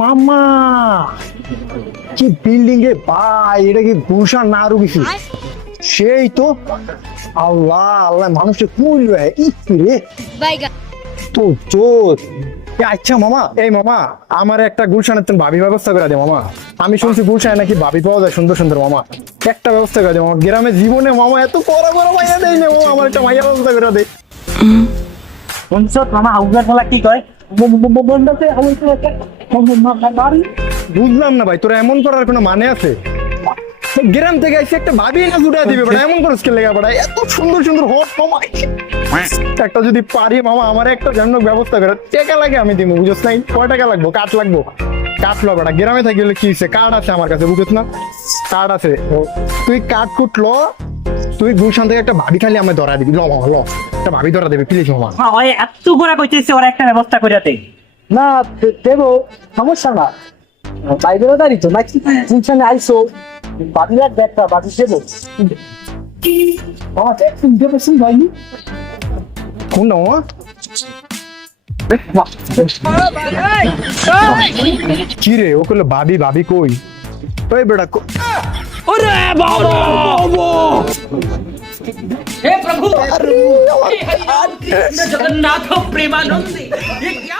মামা কি বিল্ডিং এ ভাই, এটা কি গুলশান না আরো কিছু? সেই তো। আল্লাহ আল্লাহ, মানুষে কুল রে তো চোর। আচ্ছা মামা, এই মামা আমার একটা গুলশানের ভাবি ব্যবস্থা করে দে মামা। আমি শুনছি গুলশানে নাকি ভাবি পাওয়া যায় সুন্দর সুন্দর মামা। একটা ব্যবস্থা করে দে মামা, গ্রামে জীবনে মামা এত কড়া কড়া মাইয়া দেয় না মামা, আমার একটা মাইয়া ব্যবস্থা করে দে। মামা আউগার বলা কি কয়? বুঝলাম না ভাই, তোরা এমন করার কোনো মানে আছে? গ্রাম থেকে এসে একটা ভাবি না জুটা দিবে বড়, এমন করে স্কেল লেগে পড়া, এত সুন্দর সুন্দর হট মামা। একটা যদি পারি মামা, আমার একটা জন্য ব্যবস্থা করে টাকা লাগে আমি দিব, বুঝছ নাই? কয় টাকা লাগবো? কাঠ লাগবো? কাঠ লো বেটা, গ্রামে থাকি হলে কি হচ্ছে, কাঠ আছে আমার কাছে, বুঝছ না? কাঠ আছে, তুই কাঠ কুটলো, তুই গুলশান থেকে একটা ভাবি খালি আমায় ধরা দিবি। ল মামা ল, একটা ভাবি ধরা দেবে প্লিজ মামা। ওই এত করে কইতেছে ওরা একটা ব্যবস্থা করে দে। না দেবো, সমস্যা না। বাইরেও দাঁড়িয়ে তো নাকি ফুলশানে আইসো, বাবিরার ব্যাগটা বাবি দেবো। আমার শুনতে পেয়েছেন ভাইনি? কোনটা মামা? কি রে, ও করলো ভাবি ভাবি কই? ওই বেটা ওরে বাবা! हे प्रभु हे हरि राम कृष्ण जगन्नाथ प्रेमानंद ये क्या